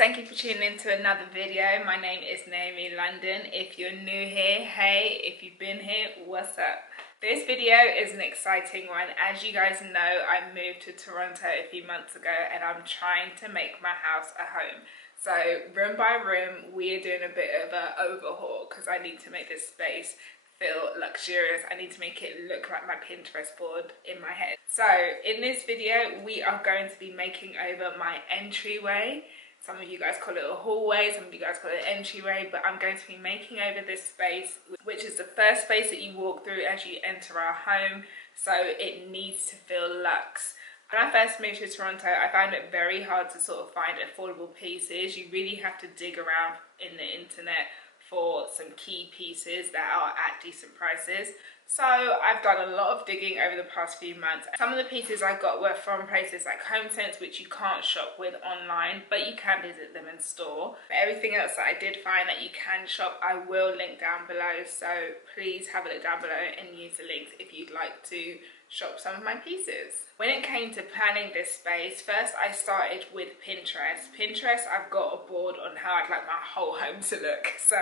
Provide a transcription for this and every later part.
thank you for tuning in to another video. My name is Naomi London. If you're new here, hey. If you've been here, what's up? This video is an exciting one. As you guys know, I moved to Toronto a few months ago and I'm trying to make my house a home. So room by room, we're doing a bit of an overhaul because I need to make this space feel luxurious. I need to make it look like my Pinterest board in my head. So in this video, we are going to be making over my entryway. Some of you guys call it a hallway, some of you guys call it an entryway, but I'm going to be making over this space, which is the first space that you walk through as you enter our home, so it needs to feel luxe. When I first moved to Toronto, I found it very hard to sort of find affordable pieces. You really have to dig around in the internet for some key pieces that are at decent prices. So I've done a lot of digging over the past few months. Some of the pieces I got were from places like HomeSense, which you can't shop with online, but you can visit them in store. Everything else that I did find that you can shop, I will link down below. So please have a look down below and use the links if you'd like to shop some of my pieces. When it came to planning this space, first I started with Pinterest. Pinterest, I've got a board on how I'd like my whole home to look. So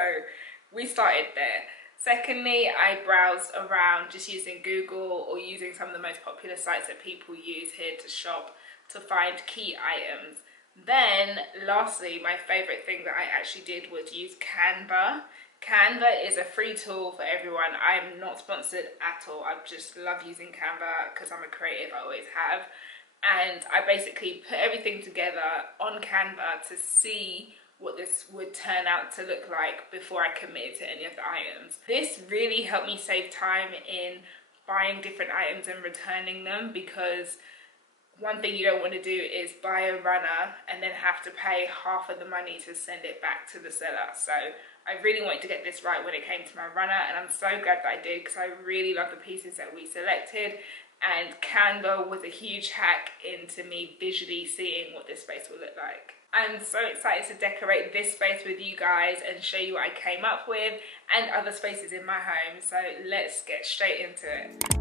we started there. Secondly, I browsed around just using Google or using some of the most popular sites that people use here to shop to find key items. Then, lastly, my favorite thing that I actually did was use Canva. Canva is a free tool for everyone. I'm not sponsored at all. I just love using Canva because I'm a creative, I always have. And I basically put everything together on Canva to see what this would turn out to look like before I committed to any of the items. This really helped me save time in buying different items and returning them, because one thing you don't want to do is buy a runner and then have to pay half of the money to send it back to the seller. So I really wanted to get this right when it came to my runner, and I'm so glad that I did because I really love the pieces that we selected, and Canva was a huge hack into me visually seeing what this space will look like. I'm so excited to decorate this space with you guys and show you what I came up with and other spaces in my home. So let's get straight into it.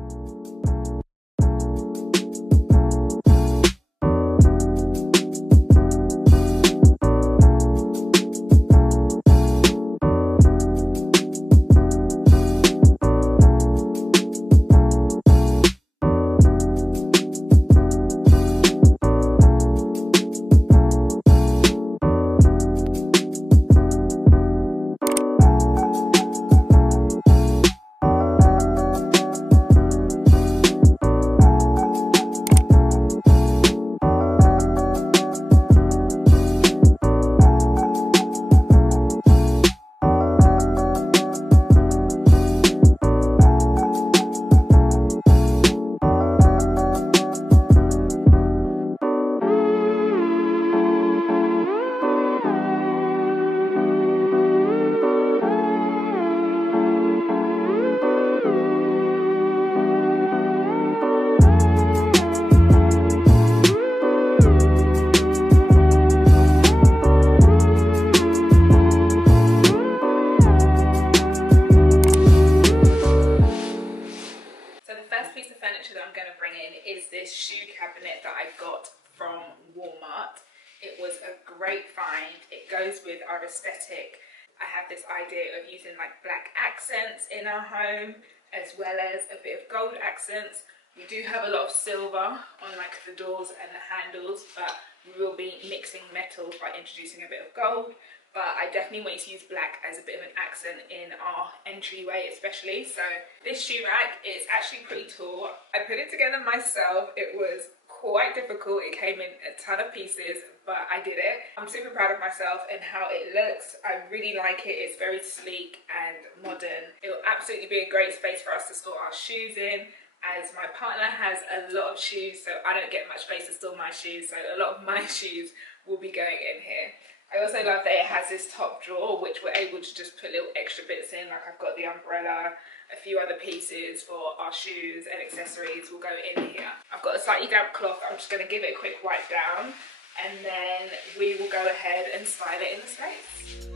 Great find. It goes with our aesthetic. I have this idea of using like black accents in our home as well as a bit of gold accents. We do have a lot of silver on like the doors and the handles, but we will be mixing metals by introducing a bit of gold. But I definitely want you to use black as a bit of an accent in our entryway especially. So this shoe rack is actually pretty tall. I put it together myself. It was quite difficult. It came in a ton of pieces, but I did it. I'm super proud of myself and how it looks. I really like it. It's very sleek and modern. It will absolutely be a great space for us to store our shoes in, as my partner has a lot of shoes, so I don't get much space to store my shoes, so a lot of my shoes will be going in here. I also love that it has this top drawer, which we're able to just put little extra bits in, like I've got the umbrella, a few other pieces for our shoes and accessories will go in here. I've got a slightly damp cloth. I'm just going to give it a quick wipe down and then we will go ahead and style it in the space.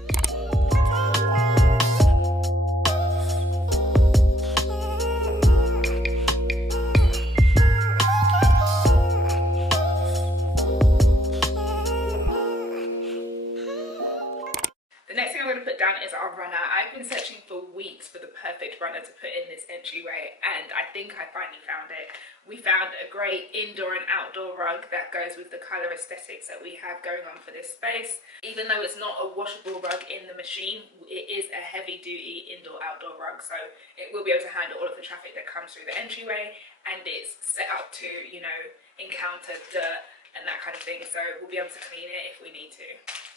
to put down is our runner. I've been searching for weeks for the perfect runner to put in this entryway, and I think I finally found it. We found a great indoor and outdoor rug that goes with the colour aesthetics that we have going on for this space. Even though it's not a washable rug in the machine, it is a heavy duty indoor-outdoor rug, so it will be able to handle all of the traffic that comes through the entryway, and it's set up to, you know, encounter dirt and that kind of thing, so we'll be able to clean it if we need to.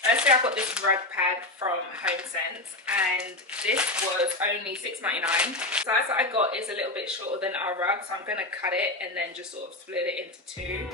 Firstly, I've got this rug pad from HomeSense, and this was only $6.99. The size that I got is a little bit shorter than our rug, so I'm going to cut it and then just sort of split it into two.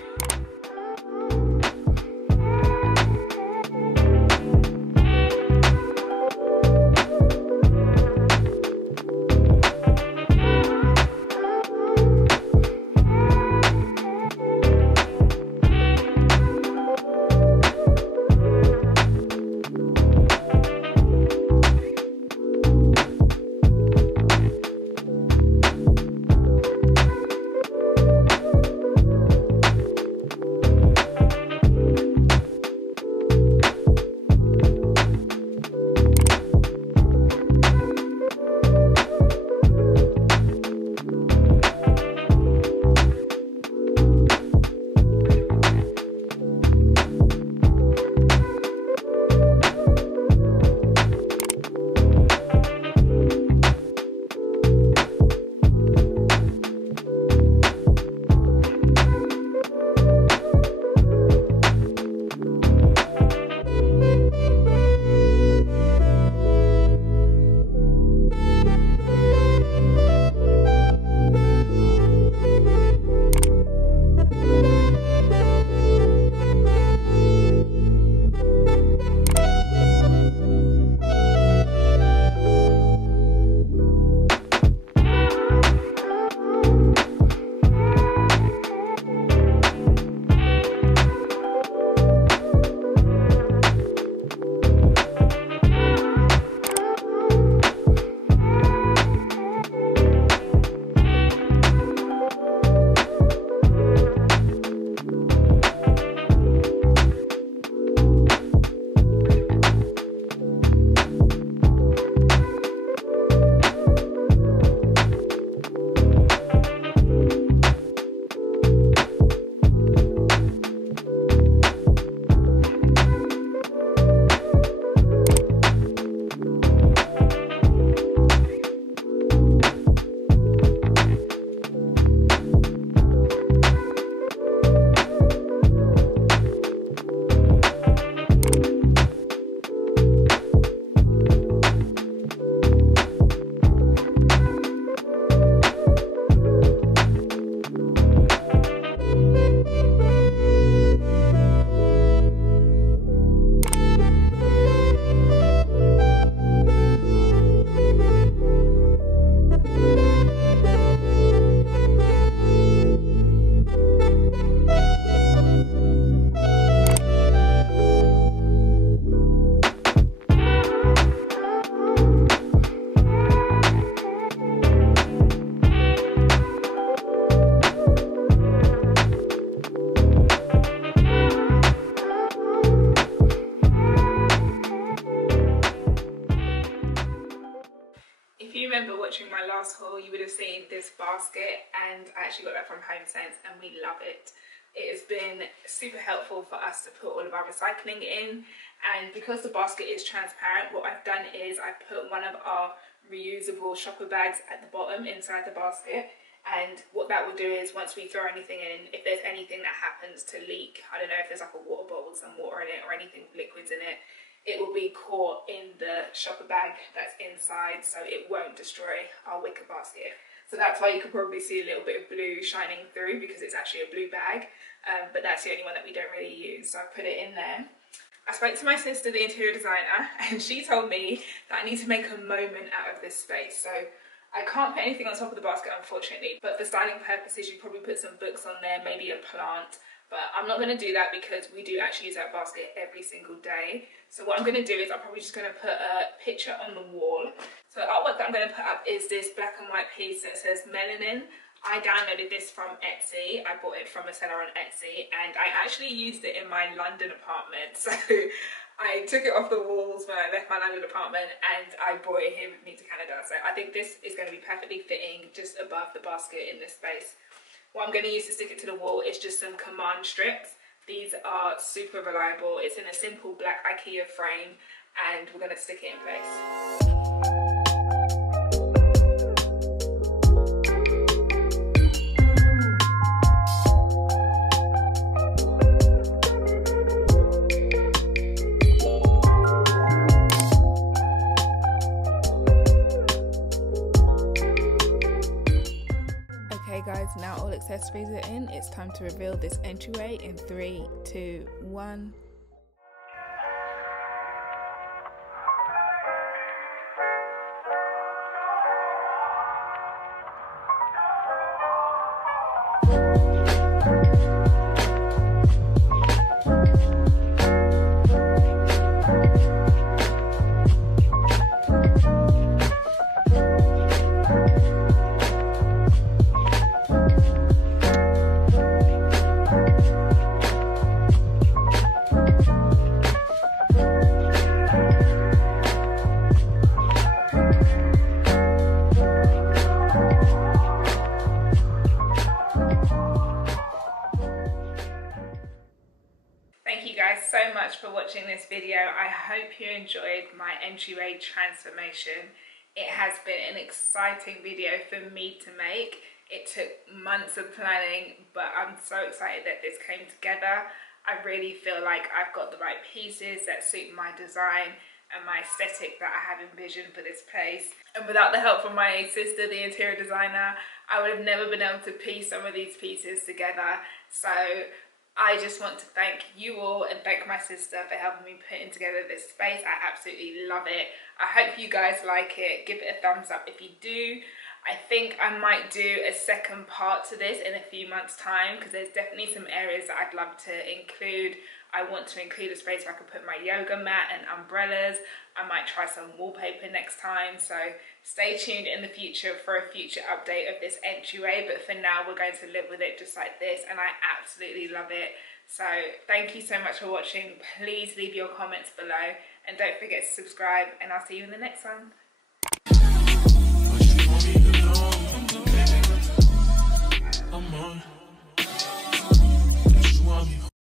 Watching my last haul, you would have seen this basket, and I actually got that from HomeSense and we love it. It has been super helpful for us to put all of our recycling in, and because the basket is transparent, what I've done is I've put one of our reusable shopper bags at the bottom inside the basket, and what that will do is once we throw anything in, if there's anything that happens to leak, I don't know if there's like a water bottle with some water in it or anything with liquids in it, it will be caught in the shopper bag that's inside, so it won't destroy our wicker basket. So that's why you can probably see a little bit of blue shining through, because it's actually a blue bag, but that's the only one that we don't really use, so I put it in there. I spoke to my sister, the interior designer, and she told me that I need to make a moment out of this space. So I can't put anything on top of the basket, unfortunately, but for styling purposes, you probably put some books on there, maybe a plant. But I'm not going to do that because we do actually use that basket every single day. So what I'm going to do is I'm probably just going to put a picture on the wall. So the artwork that I'm going to put up is this black and white piece that says melanin. I downloaded this from Etsy. I bought it from a seller on Etsy, and I actually used it in my London apartment. So I took it off the walls when I left my London apartment and I brought it here with me to Canada. So I think this is going to be perfectly fitting just above the basket in this space. What I'm going to use to stick it to the wall is just some command strips. These are super reliable. It's in a simple black IKEA frame and we're going to stick it in place. Okay guys, now all accessories are in, it's time to reveal this entryway in 3, 2, 1. Thank you guys so much for watching this video. I hope you enjoyed my entryway transformation. It has been an exciting video for me to make. It took months of planning, but I'm so excited that this came together. I really feel like I've got the right pieces that suit my design and my aesthetic that I have envisioned for this place. And without the help from my sister, the interior designer, I would have never been able to piece some of these pieces together. So I just want to thank you all and thank my sister for helping me putting together this space. I absolutely love it. I hope you guys like it. Give it a thumbs up if you do. I think I might do a second part to this in a few months' time because there's definitely some areas that I'd love to include. I want to include a space where I could put my yoga mat and umbrellas. I might try some wallpaper next time, so stay tuned in the future for a future update of this entryway. But for now, we're going to live with it just like this, and I absolutely love it. So thank you so much for watching. Please leave your comments below and don't forget to subscribe, and I'll see you in the next one.